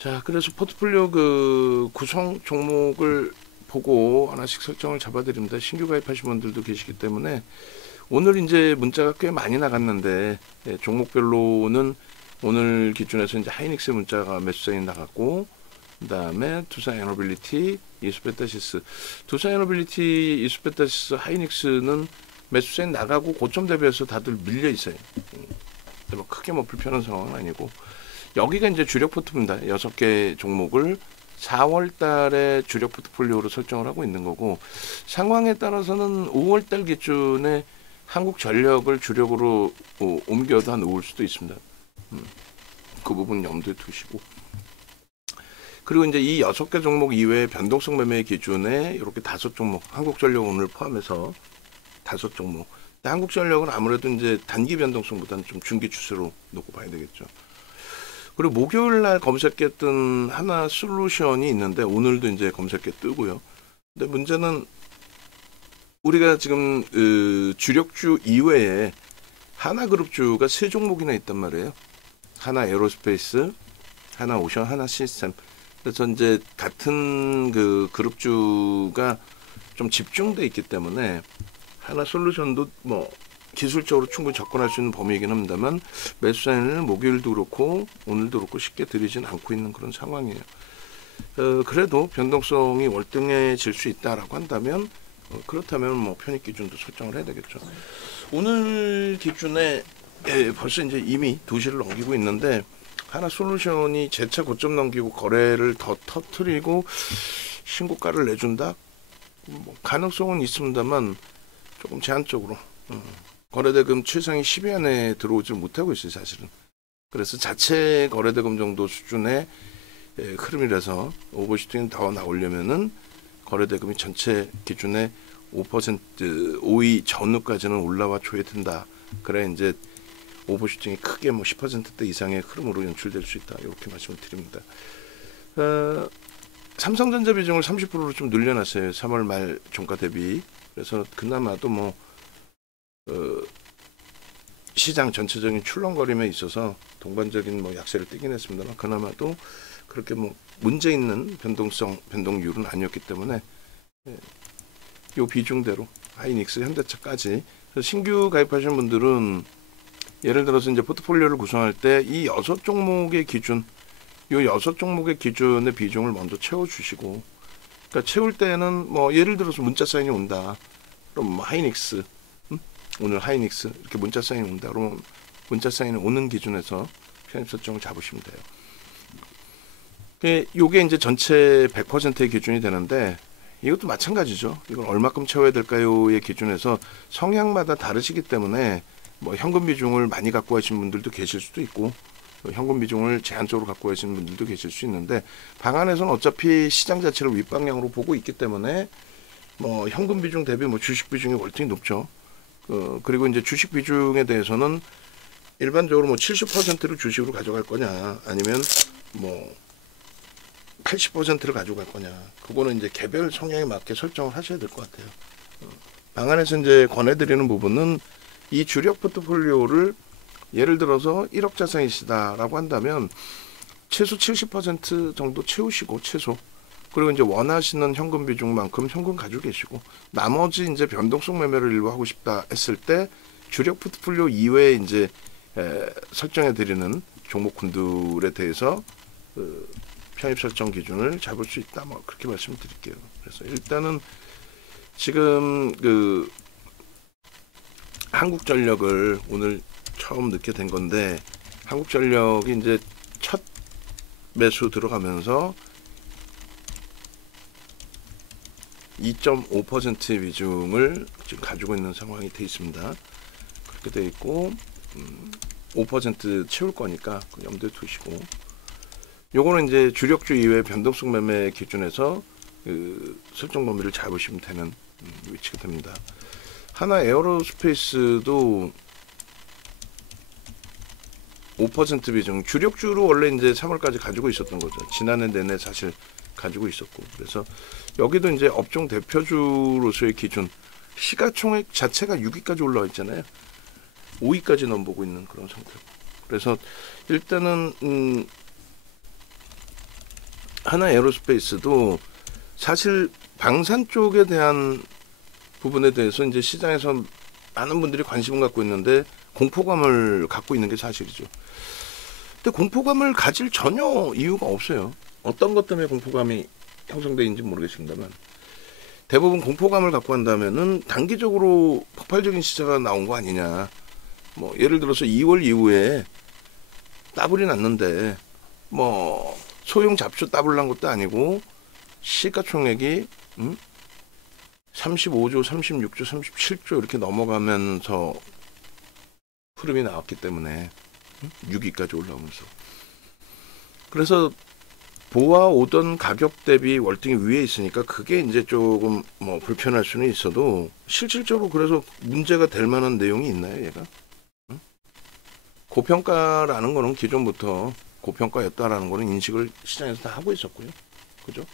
자, 그래서 포트폴리오 구성 종목을 보고 하나씩 설정을 잡아드립니다. 신규 가입하신 분들도 계시기 때문에 오늘 이제 문자가 꽤 많이 나갔는데, 종목별로는 오늘 기준에서 이제 하이닉스 문자가 매수세이 나갔고, 그다음에 두산에너빌리티, 이스페타시스, 두산에너빌리티, 이스페타시스, 하이닉스는 매수세이 나가고 고점 대비해서 다들 밀려 있어요. 뭐 크게 뭐 불편한 상황은 아니고, 여기가 이제 주력 포트입니다. 6개 종목을 4월 달에 주력 포트폴리오로 설정을 하고 있는 거고, 상황에 따라서는 5월 달 기준에 한국전력을 주력으로 옮겨도 올 수도 있습니다. 그 부분 염두에 두시고, 그리고 이제 이 6개 종목 이외에 변동성 매매 기준에 이렇게 5종목, 한국전력 오늘 포함해서 5종목. 한국전력은 아무래도 이제 단기 변동성보다는 좀 중기 추세로 놓고 봐야 되겠죠. 그리고 목요일 날 검색했던 하나 솔루션이 있는데 오늘도 이제 검색해 뜨고요. 근데 문제는 우리가 지금 주력주 이외에 하나그룹주가 3종목이나 있단 말이에요. 하나 에어로스페이스, 하나 오션, 하나 시스템. 그래서 이제 같은 그룹주가 좀 집중돼 있기 때문에 하나 솔루션도 뭐 기술적으로 충분히 접근할 수 있는 범위이긴 합니다만, 매수 사인을 목요일도 그렇고 오늘도 그렇고 쉽게 드리진 않고 있는 그런 상황이에요. 그래도 변동성이 월등해질 수 있다라고 한다면, 그렇다면 뭐 편입 기준도 설정을 해야 되겠죠. 오늘 기준에 벌써 이제 이미 2시를 넘기고 있는데, 하나 솔루션이 재차 고점 넘기고 거래를 더 터트리고 신고가를 내준다? 뭐 가능성은 있습니다만 조금 제한적으로, 거래대금 최상위 10위 안에 들어오지 못하고 있어요, 사실은. 그래서 자체 거래대금 정도 수준의 흐름이라서 오버슈팅이 더 나오려면은 거래대금이 전체 기준의 5%, 5위 전후까지는 올라와 줘야 된다. 그래 이제 오버슈팅이 크게 뭐 10%대 이상의 흐름으로 연출될 수 있다. 이렇게 말씀을 드립니다. 삼성전자 비중을 30%로 좀 늘려놨어요. 3월 말 종가 대비. 그래서 그나마도 뭐 시장 전체적인 출렁거림에 있어서 동반적인 뭐 약세를 띄긴 했습니다만, 그나마도 그렇게 뭐 문제 있는 변동률은 아니었기 때문에 요 비중대로 하이닉스, 현대차까지. 그래서 신규 가입하신 분들은 예를 들어서 이제 포트폴리오를 구성할 때 이 6종목의 기준, 요 6종목의 기준의 비중을 먼저 채워주시고, 그러니까 채울 때는 뭐 예를 들어서 문자 사인이 온다. 그럼 뭐 하이닉스, 오늘 하이닉스 이렇게 문자 사인이 온다. 그러면 문자 사인이 오는 기준에서 편입 설정을 잡으시면 돼요. 요게 이제 전체 100%의 기준이 되는데, 이것도 마찬가지죠. 이걸 얼마큼 채워야 될까요의 기준에서 성향마다 다르시기 때문에 뭐 현금 비중을 많이 갖고 하신 분들도 계실 수도 있고, 현금 비중을 제한적으로 갖고 하시는 분들도 계실 수 있는데, 방안에서는 어차피 시장 자체를 윗방향으로 보고 있기 때문에 뭐 현금 비중 대비 뭐 주식 비중이 월등히 높죠. 그리고 이제 주식 비중에 대해서는 일반적으로 뭐 70%를 주식으로 가져갈 거냐, 아니면 뭐 80%를 가져갈 거냐, 그거는 이제 개별 성향에 맞게 설정을 하셔야 될 것 같아요. 방안에서 이제 권해드리는 부분은 이 주력 포트폴리오를 예를 들어서 1억 자산이시다라고 한다면 최소 70% 정도 채우시고, 최소. 그리고 이제 원하시는 현금 비중만큼 현금 가지고 계시고, 나머지 이제 변동성 매매를 일부 하고 싶다 했을 때 주력 포트폴리오 이외에 이제 설정해 드리는 종목군들에 대해서 편입 설정 기준을 잡을 수 있다. 뭐 그렇게 말씀드릴게요. 그래서 일단은 지금 한국전력을 오늘 처음 넣게 된 건데, 한국전력이 이제 첫 매수 들어가면서 2.5% 비중을 지금 가지고 있는 상황이 되어 있습니다. 그렇게 되어 있고, 5% 채울 거니까 염두에 두시고, 요거는 이제 주력주 이외 변동성 매매 기준에서 설정 범위를 잡으시면 되는 위치가 됩니다. 하나 에어로스페이스도 5% 비중, 주력주로 원래 이제 3월까지 가지고 있었던 거죠. 지난해 내내 사실 가지고 있었고, 그래서 여기도 이제 업종 대표주로서의 기준, 시가총액 자체가 6위까지 올라와 있잖아요. 5위까지 넘보고 있는 그런 상태고, 그래서 일단은 하나 에어로스페이스도 사실 방산 쪽에 대한 부분에 대해서 이제 시장에서 많은 분들이 관심을 갖고 있는데 공포감을 갖고 있는 게 사실이죠. 근데 공포감을 가질 전혀 이유가 없어요. 어떤 것 때문에 공포감이 형성되는지 모르겠습니다만 대부분 공포감을 갖고 한다면은 단기적으로 폭발적인 시세가 나온 거 아니냐. 뭐 예를 들어서 2월 이후에 따블이 났는데 뭐 소형 잡초 따블 난 것도 아니고 시가총액이 35조, 36조, 37조 이렇게 넘어가면서 흐름이 나왔기 때문에 6위까지 올라오면서 그래서 보아오던 가격 대비 월등히 위에 있으니까 그게 이제 조금 뭐 불편할 수는 있어도 실질적으로 그래서 문제가 될 만한 내용이 있나요, 얘가? 고평가라는 거는 기존부터 고평가였다라는 거는 인식을 시장에서 다 하고 있었고요. 그죠?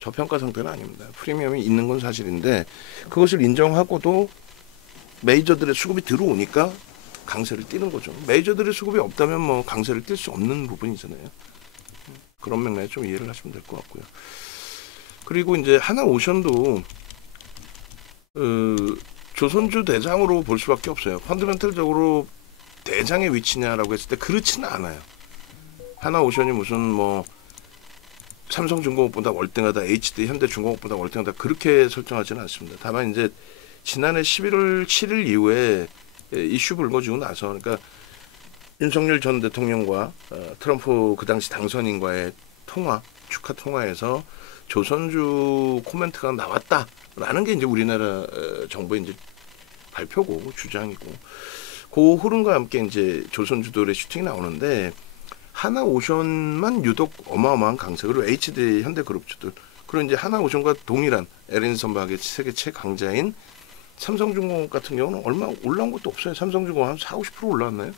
저평가 상태는 아닙니다. 프리미엄이 있는 건 사실인데 그것을 인정하고도 메이저들의 수급이 들어오니까 강세를 띄는 거죠. 메이저들의 수급이 없다면 뭐 강세를 띨 수 없는 부분이잖아요. 그런 맥락에 좀 이해를 하시면 될 것 같고요. 그리고 이제 하나오션도 조선주 대장으로 볼 수밖에 없어요. 펀드멘털적으로 대장의 위치냐라고 했을 때 그렇지는 않아요. 하나오션이 무슨 뭐 삼성중공업보다 월등하다, HD 현대중공업보다 월등하다 그렇게 설정하지는 않습니다. 다만 이제 지난해 11월 7일 이후에 이슈 불거지고 나서 그러니까 윤석열 전 대통령과 트럼프 그 당시 당선인과의 통화, 축하 통화에서 조선주 코멘트가 나왔다라는 게 이제 우리나라 정부의 이제 발표고 주장이고 그 흐름과 함께 이제 조선주들의 슈팅이 나오는데 하나오션만 유독 어마어마한 강세 그리고 HD 현대그룹주들 그리고 이제 하나오션과 동일한 LN 선박의 세계 최강자인 삼성중공업 같은 경우는 얼마 올라온 것도 없어요. 삼성중공업 한 40-50% 올라왔나요?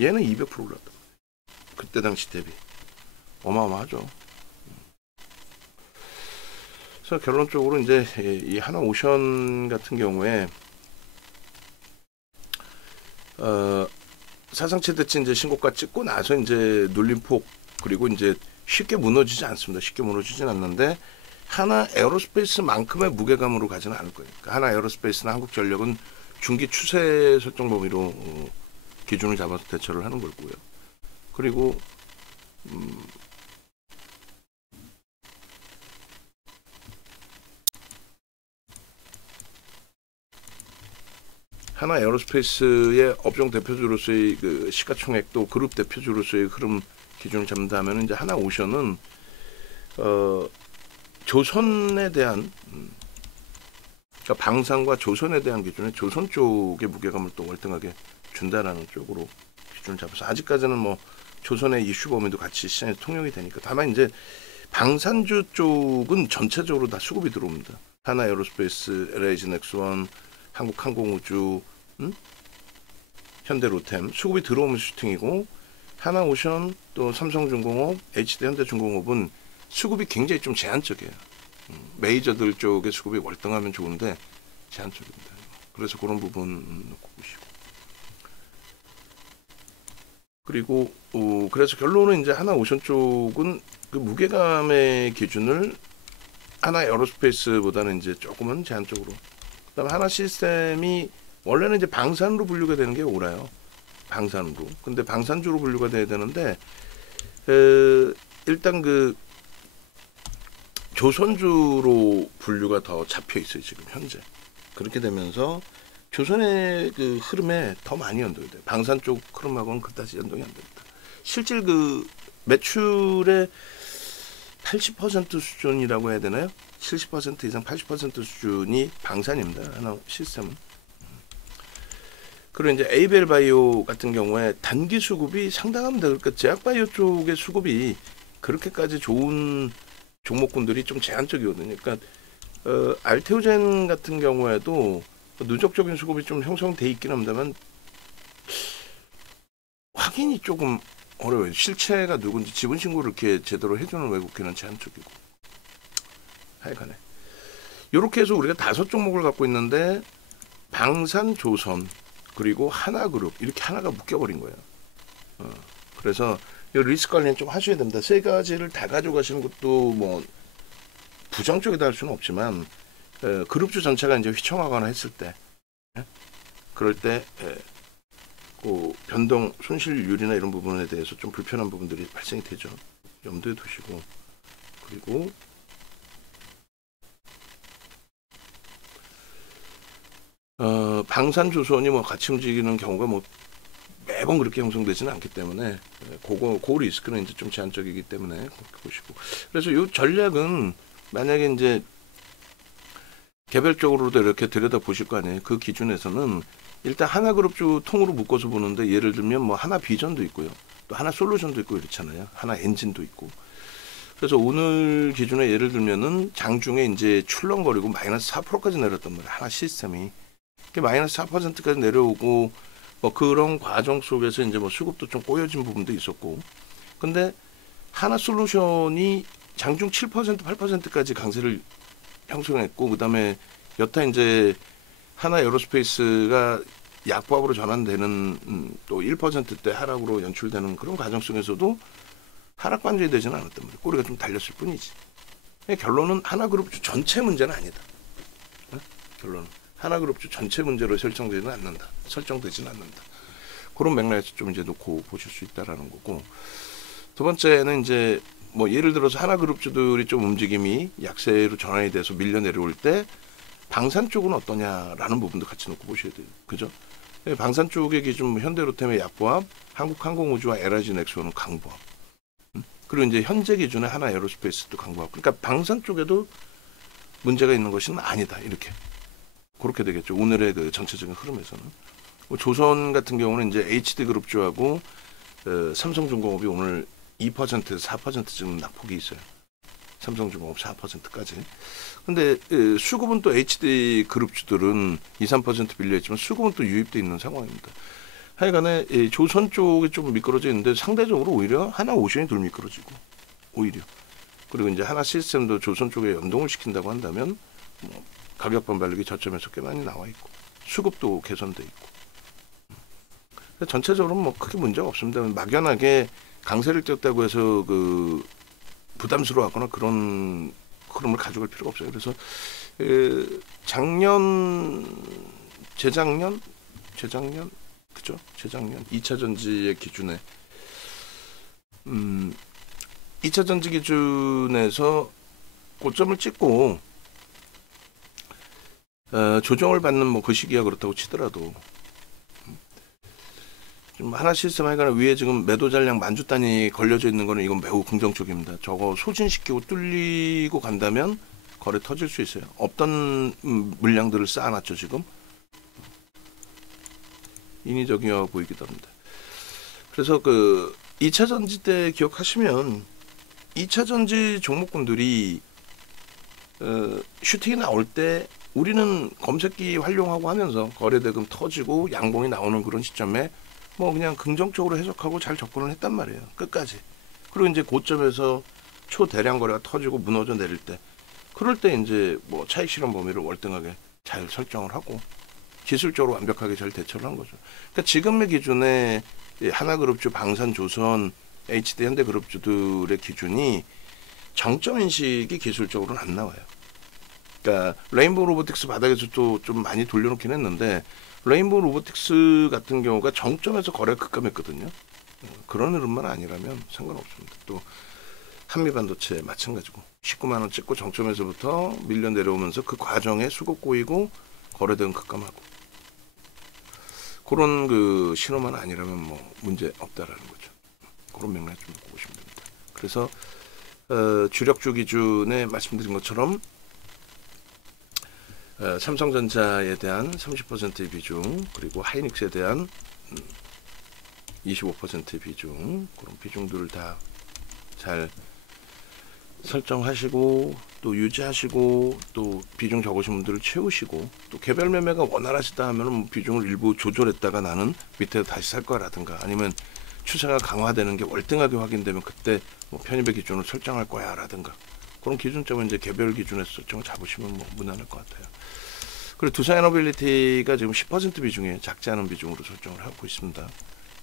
얘는 200% 올랐다. 그때 당시 대비 어마어마하죠. 그래서 결론적으로 이제 이 하나오션 같은 경우에 사상 최대치 이제 신고가 찍고 나서 이제 눌림폭 그리고 이제 쉽게 무너지지 않습니다. 쉽게 무너지진 않는데 하나 에어로스페이스만큼의 무게감으로 가지는 않을 거예요. 그러니까 하나 에어로스페이스나 한국전력은 중기 추세 설정 범위로 기준을 잡아서 대처를 하는 거고요. 그리고 하나 에어로스페이스의 업종 대표주로서의 그 시가총액도 그룹 대표주로서의 흐름 기준을 잡는다면 이제 하나 오션은 조선에 대한 그러니까 방산과 조선에 대한 기준에 조선 쪽의 무게감을 또 월등하게 준다라는 쪽으로 기준을 잡아서 아직까지는 뭐 조선의 이슈 범위도 같이 시장에서 통용이 되니까 다만 이제 방산주 쪽은 전체적으로 다 수급이 들어옵니다. 하나 에어로스페이스, LH 넥스원, 한국항공우주, 현대로템 수급이 들어오면 슈팅이고 하나오션 또 삼성중공업, HD 현대중공업은 수급이 굉장히 좀 제한적이에요. 메이저들 쪽의 수급이 월등하면 좋은데 제한적입니다. 그래서 그런 부분 놓고 보시고 그리고 그래서 결론은 이제 하나오션 쪽은 그 무게감의 기준을 하나 에어로스페이스보다는 이제 조금은 제한적으로 그다음에 하나 시스템이 원래는 이제 방산으로 분류가 되는 게 옳아요. 방산으로. 근데 방산주로 분류가 돼야 되는데 일단 그 조선주로 분류가 더 잡혀 있어요 지금 현재. 그렇게 되면서 조선의 그 흐름에 더 많이 연동이 돼요. 방산 쪽 흐름하고는 그다지 연동이 안 됩니다. 실질 그 매출의 80% 수준이라고 해야 되나요? 70% 이상 80% 수준이 방산입니다. 하나 시스템은. 그리고 이제 에이벨 바이오 같은 경우에 단기 수급이 상당합니다. 그러니까 제약 바이오 쪽의 수급이 그렇게까지 좋은 종목군들이 좀 제한적이거든요. 그러니까 알테오젠 같은 경우에도 누적적인 수급이 좀 형성돼 있긴 합니다만 확인이 조금 어려워요. 실체가 누군지 지분 신고를 이렇게 제대로 해주는 외국인은 제한적이고 하여간에 이렇게 해서 우리가 5종목을 갖고 있는데 방산, 조선 그리고 하나그룹 이렇게 하나가 묶여버린 거예요. 그래서 이 리스크 관리는 좀 하셔야 됩니다. 세 가지를 다 가져가시는 것도 뭐 부정적이다 할 수는 없지만 그룹주 전체가 이제 휘청하거나 했을 때 그럴 때 그 변동 손실률이나 이런 부분에 대해서 좀 불편한 부분들이 발생이 되죠. 염두에 두시고 그리고 방산조선이 뭐 같이 움직이는 경우가 뭐 매번 그렇게 형성되지는 않기 때문에 그 리스크는 이제 좀 제한적이기 때문에 그렇게 보시고 그래서 이 전략은 만약에 이제 개별적으로도 이렇게 들여다 보실 거 아니에요. 그 기준에서는 일단 하나그룹주 통으로 묶어서 보는데 예를 들면 뭐 하나 비전도 있고요. 또 하나 솔루션도 있고 이렇잖아요. 하나 엔진도 있고. 그래서 오늘 기준에 예를 들면은 장중에 이제 출렁거리고 마이너스 4%까지 내렸단 말이에요. 하나 시스템이. 마이너스 4%까지 내려오고 뭐 그런 과정 속에서 이제 뭐 수급도 좀 꼬여진 부분도 있었고. 근데 하나 솔루션이 장중 7%, 8%까지 강세를 형성했고 그다음에 여타 이제 하나 에어로스페이스가 약보합으로 전환되는 또 1%대 하락으로 연출되는 그런 과정 속에서도 하락 반전이 되지는 않았단 말이에요. 꼬리가 좀 달렸을 뿐이지. 결론은 하나그룹주 전체 문제는 아니다. 결론은 하나그룹주 전체 문제로 설정되지는 않는다. 그런 맥락에서 좀 이제 놓고 보실 수 있다라는 거고. 두 번째는 이제 뭐 예를 들어서 하나그룹주들이 좀 움직임이 약세로 전환이 돼서 밀려 내려올 때 방산 쪽은 어떠냐라는 부분도 같이 놓고 보셔야 돼요. 그죠? 방산 쪽의 기준 뭐 현대로템의 약보합, 한국항공우주와 LIG넥스원은 강보합. 그리고 이제 현재 기준에 하나 에어로스페이스도 강보합. 그러니까 방산 쪽에도 문제가 있는 것은 아니다. 이렇게. 그렇게 되겠죠. 오늘의 그 전체적인 흐름에서는. 조선 같은 경우는 이제 HD그룹주하고 삼성중공업이 오늘 2%에서 4%쯤 낙폭이 있어요. 삼성중공업 4%까지. 근데 수급은 또 HD 그룹주들은 2, 3% 빌려있지만 수급은 또 유입돼 있는 상황입니다. 하여간에 조선 쪽이 좀 미끄러져 있는데 상대적으로 오히려 하나 오션이 덜 미끄러지고 오히려 그리고 이제 하나 시스템도 조선 쪽에 연동을 시킨다고 한다면 뭐 가격 반발력이 저점에서 꽤 많이 나와 있고 수급도 개선돼 있고 전체적으로 뭐 크게 문제가 없습니다. 막연하게 강세를 띄었다고 해서 그 부담스러워하거나 그런 흐름을 가져갈 필요가 없어요. 그래서 재작년 그죠? 재작년 2차 전지의 기준에 2차 전지 기준에서 고점을 찍고 조정을 받는 뭐 그 시기가 그렇다고 치더라도 좀 하나 시스템 하여간 위에 지금 매도 잔량 만주 단위 걸려져 있는 거는 이건 매우 긍정적입니다. 저거 소진시키고 뚫리고 간다면 거래 터질 수 있어요. 없던 물량들을 쌓아놨죠 지금. 인위적이어 보이기도 합니다. 그래서 그 2차 전지 때 기억하시면 2차 전지 종목군들이 슈팅이 나올 때 우리는 검색기 활용하고 하면서 거래대금 터지고 양봉이 나오는 그런 시점에 뭐 그냥 긍정적으로 해석하고 잘 접근을 했단 말이에요. 끝까지. 그리고 이제 고점에서 초대량 거래가 터지고 무너져 내릴 때 그럴 때 이제 뭐 차익 실현 범위를 월등하게 잘 설정을 하고 기술적으로 완벽하게 잘 대처를 한 거죠. 그러니까 지금의 기준에 하나그룹주, 방산조선, HD 현대그룹주들의 기준이 정점 인식이 기술적으로는 안 나와요. 그러니까 레인보우 로보틱스 바닥에서 또 좀 많이 돌려놓긴 했는데 레인보우 로보틱스 같은 경우가 정점에서 거래가 급감했거든요. 그런 흐름만 아니라면 상관없습니다. 또 한미반도체 마찬가지고 19만 원 찍고 정점에서부터 밀려 내려오면서 그 과정에 수급 꼬이고 거래대금 급감하고 그런 그 신호만 아니라면 뭐 문제 없다라는 거죠. 그런 맥락 좀 보고 보시면 됩니다. 그래서 주력주 기준에 말씀드린 것처럼 삼성전자에 대한 30%의 비중 그리고 하이닉스에 대한 25%의 비중 그런 비중들을 다 잘 설정하시고 또 유지하시고 또 비중 적으신 분들을 채우시고 또 개별 매매가 원활하시다 하면 비중을 일부 조절했다가 나는 밑에 다시 살 거라든가 아니면 추세가 강화되는 게 월등하게 확인되면 그때 뭐 편입의 기준을 설정할 거야 라든가 그런 기준점은 이제 개별 기준에서 설정을 잡으시면 뭐 무난할 것 같아요. 그리고 두산에너빌리티가 지금 10% 비중에 작지 않은 비중으로 설정을 하고 있습니다.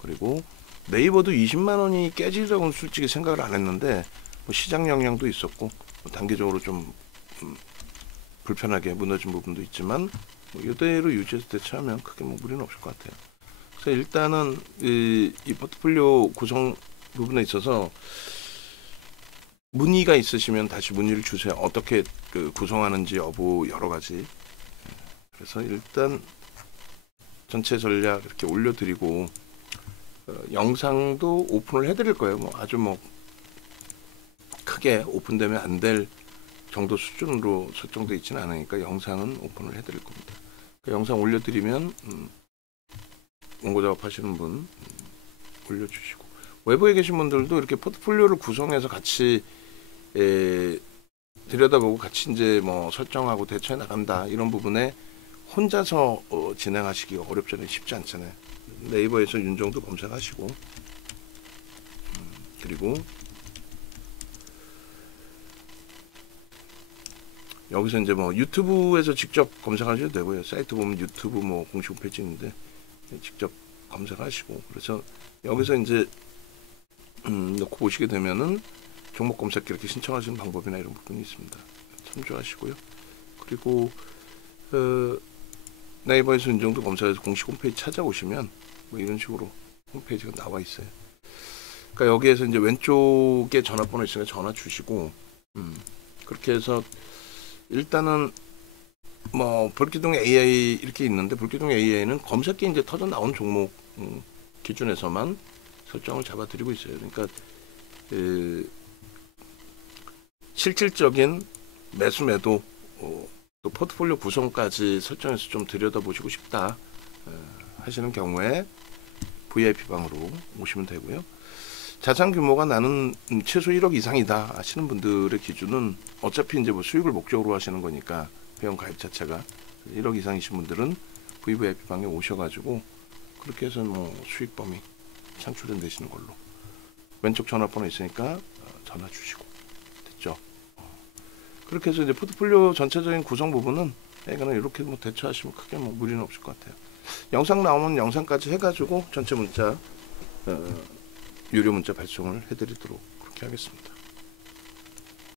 그리고 네이버도 20만 원이 깨지리라고는 솔직히 생각을 안 했는데 뭐 시장 영향도 있었고 뭐 단기적으로 좀 불편하게 무너진 부분도 있지만 뭐 이대로 유지해서 대처하면 크게 뭐 무리는 없을 것 같아요. 그래서 일단은 이 포트폴리오 구성 부분에 있어서 문의가 있으시면 다시 문의를 주세요. 어떻게 구성하는지 여부 여러 가지. 그래서 일단 전체 전략 이렇게 올려드리고 영상도 오픈을 해드릴 거예요. 뭐 아주 뭐 크게 오픈되면 안 될 정도 수준으로 설정되어 있지는 않으니까 영상은 오픈을 해드릴 겁니다. 그 영상 올려드리면 원고 작업하시는 분 올려주시고 외부에 계신 분들도 이렇게 포트폴리오를 구성해서 같이 들여다보고 같이 이제 뭐 설정하고 대처해 나간다 이런 부분에 혼자서 진행하시기 어렵잖아요. 쉽지 않잖아요. 네이버에서 윤정도 검색하시고 그리고 여기서 이제 뭐 유튜브에서 직접 검색하셔도 되고요. 사이트 보면 유튜브 뭐 공식 홈페이지 있는데 직접 검색하시고 그래서 여기서 이제 놓고 보시게 되면은 종목 검색기 이렇게 신청하시는 방법이나 이런 부분이 있습니다. 참조하시고요. 그리고 네이버에서 윤정도 검사해서 공식 홈페이지 찾아오시면 뭐 이런 식으로 홈페이지가 나와 있어요. 그러니까 여기에서 이제 왼쪽에 전화번호 있으니까 전화 주시고 그렇게 해서 일단은 뭐 볼기둥 AI 이렇게 있는데 볼기둥 AI는 검색기 이제 터져 나온 종목 기준에서만 설정을 잡아드리고 있어요. 그러니까 실질적인 매수 매도 또 포트폴리오 구성까지 설정해서 좀 들여다보시고 싶다 하시는 경우에 VIP 방으로 오시면 되고요. 자산 규모가 나는 최소 1억 이상이다 하시는 분들의 기준은 어차피 이제 뭐 수익을 목적으로 하시는 거니까 회원 가입 자체가 1억 이상이신 분들은 VVIP 방에 오셔가지고 그렇게 해서 뭐 수익 범위 창출되시는 걸로 왼쪽 전화번호 있으니까 전화 주시고 됐죠. 그렇게 해서 이제 포트폴리오 전체적인 구성 부분은 이거는 이렇게 뭐 대처하시면 크게 뭐 무리는 없을 것 같아요. 영상 나오면 영상까지 해가지고 전체 문자 유료 문자 발송을 해드리도록 그렇게 하겠습니다.